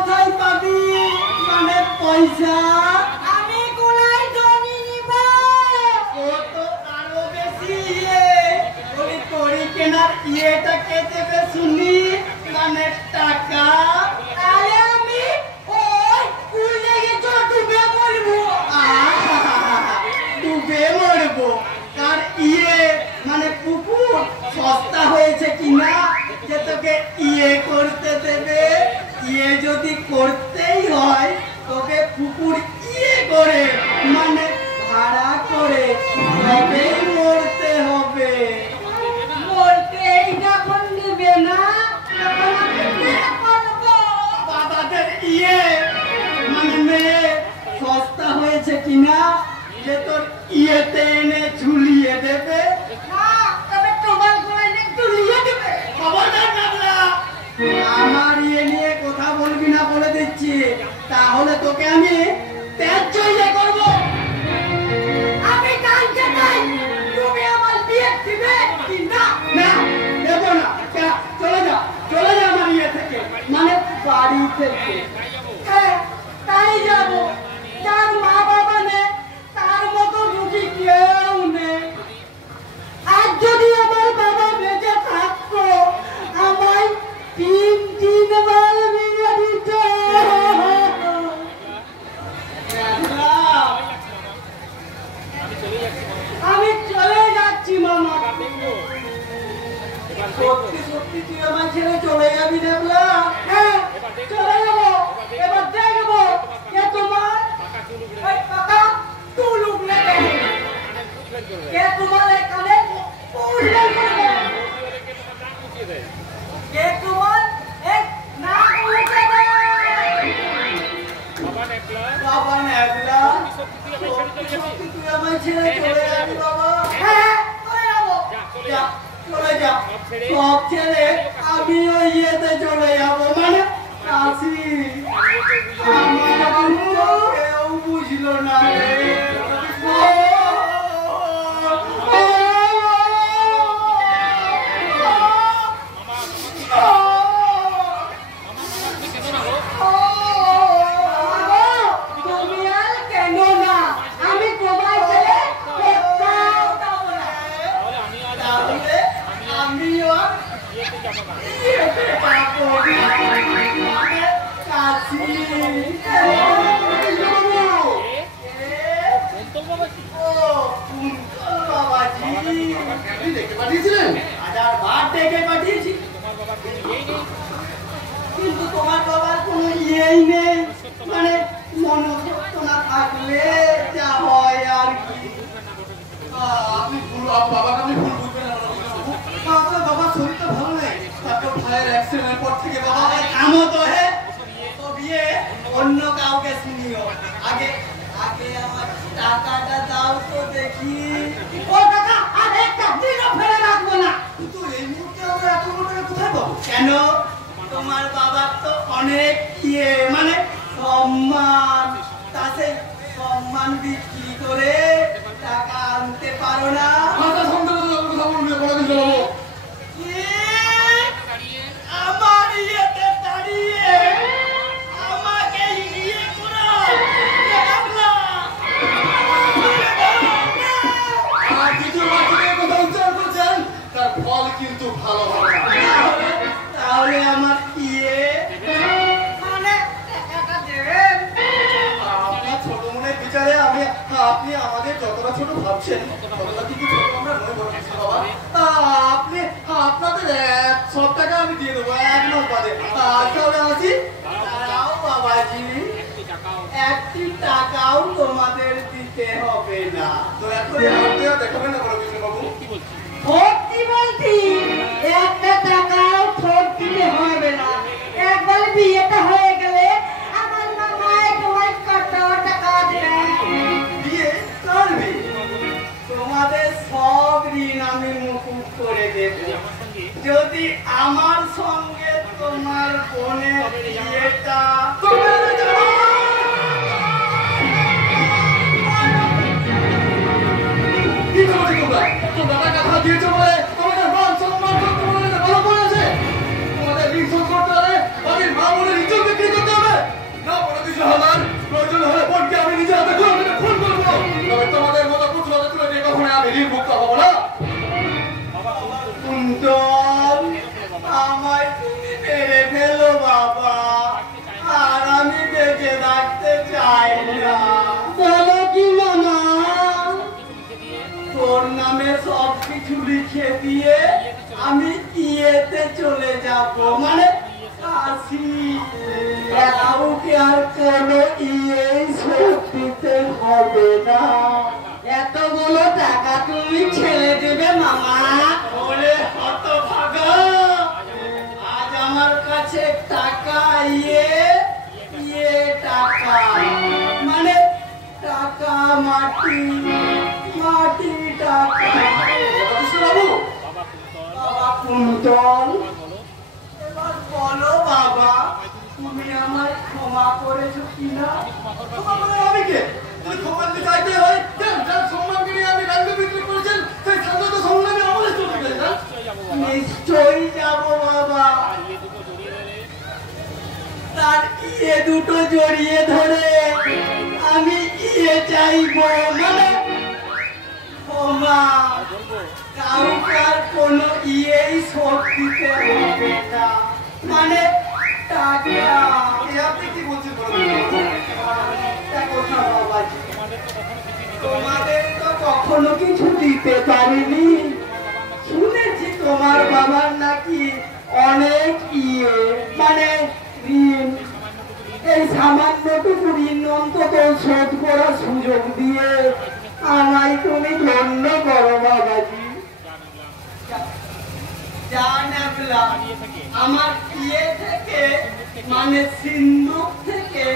কোথায় পাবি মানে পয়সা? আমি কোলাই জমি নিব। ও তো আরো বেশি ওই তরি কেনার ইয়েটাকে দেবে শুনি মানে টাকা। আরে আমি ওই কুল লেগে তো ডুবে মরবো। ডুবে মরবো? আর মানে পুকুর সস্তা হয়েছে কিনা যে তোকে করতে দেবে? যদি করতেই হয় তোকে পুকুর করে মানে ভাড়া করে তবেই মরতে হবে। মরতেই যখন দিবে না তখন আমি কি করবো? বাবাদের মানে মেয়ে সস্তা হয়েছে কিনা যে তোর ইয়েতে এনে ঝুলিয়ে দেবে? না, তবে তোমার গোলায় ঝুলিয়ে দেবে। খবরদার নাবলা, আমার নিয়ে কথা বলবি না বলে দিচ্ছি, তাহলে তোকে আমি ত্যায্য করবো। আমি জানতে চাই তুমি আমার বিয়ে দিবে কি না? না দেবো না। চলে যা আমার থেকে মানে বাড়ি থেকে। হ্যাঁ, তাই যাবো। যার মা বাবা নেই তার মতো দুটি কেউ নেই। আর যদি আমার বাবা বেঁচে থাকতো আমায় তিনবার বিয়ে দিত। আমি চলে যাচ্ছি মামা। সত্যি তুই আমার ছেড়ে চলে যাবি না? হ্যাঁ, চলে যাবো। এবার দেখবো কে তোমার পাকা টুলুক নেবে, কে তোমার এখানে উঠলে করবে, কে তোমার এক নাক মুছে দেয়। বাবা নেবলা, সত্যি তুই আমার ছেড়ে চলে যাবি বাবা? হ্যাঁ, চলে যাবো। যা, চলে যা। সব ছেড়ে আমিও চলে যাবো মানে কাশি। আমার কেউ বুঝলো না রে। তুমি আর কেন না, আমি তোমার ছেলে কোথাও যাবো না। তাহলে আমিও কিন্তু তোমার বাবার কোনো ইয়েই নেই, মানে মনোযোগ না থাকলে যা হয় আর কি। আপনি বাবাকে আপনি ভুল বুঝবেন না। আপনার বাবার শরীরটা ভালো নেই, তারপর ভাইয়ের অ্যাক্সিডেন্টের পর থেকে বাবা থামো তো হে, তো বিয়ে অন্য কাউকে শুনিও। আগে আমার টাকাটা দাও তো দেখি। ও টাকা আর একটা দিনও ফেলে রাখবো না। কিন্তু এই মুহূর্তে আমরা এতগুলো টাকা কোথায় পাবো? কেন? তোমার বাবার তো অনেক মানে সম্মান, তা সেই সম্মান বিক্রি করে টাকা আনতে পারো না? মাথা ঠান্ডা করে কথা বলবে, বলে দিতে পারবো। আমার ইয়েতে দাঁড়িয়ে আমাকে করা আর কিছু বাচ্চাদের কথা উচ্চারণ করছেন, তার ফল কিন্তু ভালো হবে না। তাহলে আমার মানে টাকাটা দেবেন। আপনার ছোট মনের বিচারে আপনি আমাদের যতটা ছোট ভাবছেন ততটা কিন্তু ছোট আমরা নয় বড় কিছু বাবা। আপনাদের সব টাকা আমি দিয়ে দেবো এক মাস বাদে। তাহলে আসি। দাঁড়াও বাবাজি, একটি টাকাও তোমাদের দিতে হবে না। দয়া করে হাত দেওয়া দেখাবেন না বড় কৃষ্ণ বাবু। ভর্তি বলছি একটা টাকাও ঠোঁট দিতে হবে না। একবার বিয়েটা হয়ে গেলে আমার মামায় তোমায় কত টাকা দেবে। বিয়ে করবি? তোমাদের সব ঋণ আমি মুকুব করে দেব যদি আমার সঙ্গে তোমার বোনের বিয়েটা কি করবে তোমরা? তোমরা টাকা ধার দিয়েছো বলে তোমাদের মান সম্মান ভালো পড়েছে। তোমাদের ঋণ শোধ করতে হলে বাড়ির মা বোনের ইজ্জত বিক্রি করতে হবে। কুন্তল, আমায় তুমি মেরে ফেলো বাবা, আর আমি বেঁচে থাকতে চাই না। বলো কি মামা? তোর নামে সব কিছু লিখে দিয়ে আমি ইয়েতে চলে যাব, মানে কাশি। কাউকে আর কোনো ইয়েই শোধ দিতে হবে না। এতগুলো টাকা তুমি ছেড়ে দেবে মামা? ওরে হতভাগা, আজ আমার কাছে টাকা ইয়ে টাকা, মানে টাকা মাটি টাকা। বাবু বাবা কুন্তল, এবার বলো বাবা, তুমি আমায় ক্ষমা করেছো কিনা? ক্ষমা করে আমি কে? তুমি ক্ষমা দিতে চাইতে হয়, যার সম্মানকে নিয়ে আপনি রাজ্য বিক্রি করেছেন, সেই স্বাধীনতা সংগ্রামে আমাদের চলে গেছে না? নিশ্চয়ই যাব বাবা। তার ইয়ে দুটো জড়িয়ে ধরে আমি ইয়ে চাইবো, মানে ক্ষমা। কাউকার কোনো ইয়েই শোধ দিতে হবে না, মানে টাকা। আপনি কি বলছেন বলুন? একটা কথা বাবাজি, তোমাদের তো কখনো কিছু দিতে পারিনি। শুনেছি তোমার বাবার নাকি অনেক ইয়ে, মানে ঋণ। এই সামান্যটুকু ঋণ অন্তত শোধ করার সুযোগ দিয়ে আমায় তুমি ধন্য করো বাবাজি। আমার ইয়ে থেকে, মানে সিন্ধুক থেকে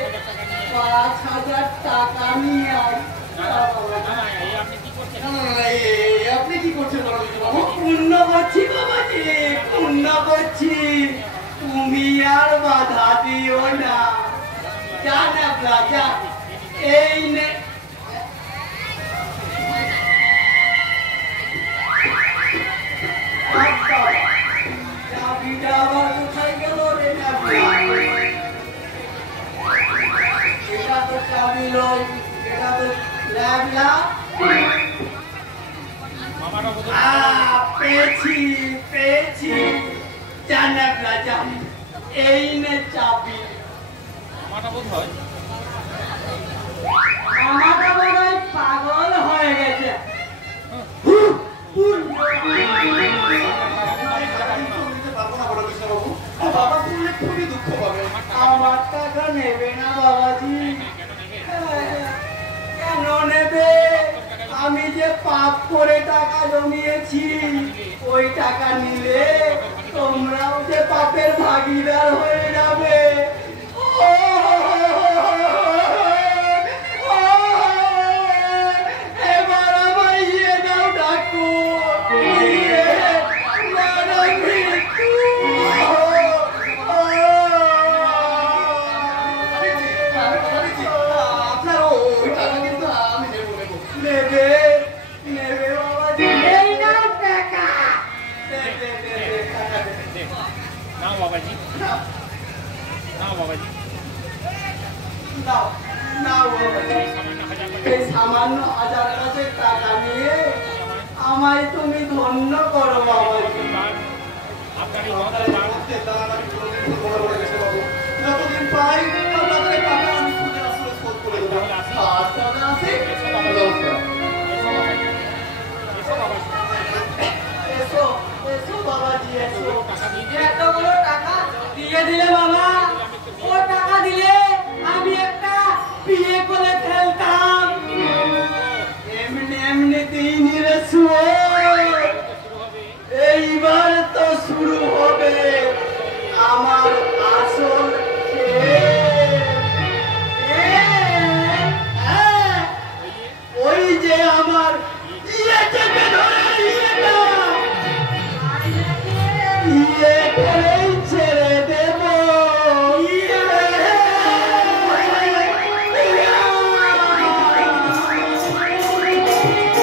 ৫,০০০ টাকা নিয়ে আয়। আপনি কি করছেন বাবু? পূর্ণ করছি বাবাজি, পূর্ণ করছি। তুমি আর বাধা দিও না। যা না যা, এই নে। চাবিটা আবার কোথায় গেল রে? এটা তো চাবি লই, এটা তো ল্যাবলা। পেয়েছি জানাবলা জান, এই নে চাবি। আমাটা বোধ হয় পাগল হয়ে গেছে। বাবা শুনলে খুবই দুঃখ পাবে। আমার টাকা নেবে না বাবাজি? কেন নেবে? আমি যে পাপ করে টাকা জমিয়েছি, ওই টাকা নিলে তোমরাও যে পাপের ভাগিদার হয়ে যাবে। এবার আমায় ইয়ে দাও ঠাকুর, আপনার ওই টাকা কিন্তু আমি নেবো। নেবে বাবাজি। এই নাও টাকা। দে, টাকা দে। নাও বাবাজি, নাও বাবাজি, নাও বাবাজি। এই সামান্য 1000 টাকার টাকা নিয়ে আমায় তুমি ধন্য করো বাবাজি। আপনার এই মত যতদিন পাই আপনাদের টাকা আমি সুদে আসলে শোধ করে দেবো। আজ তাহলে আসি। নমস্কার। এসো বাবাজি, এসো। এতগুলো টাকা দিয়ে দিলে বাবা, ও টাকা দিলে আমি একটা বিয়ে করে ফেলতাম। এমনিতেই নিরে এইবার তো শুরু হবে আমার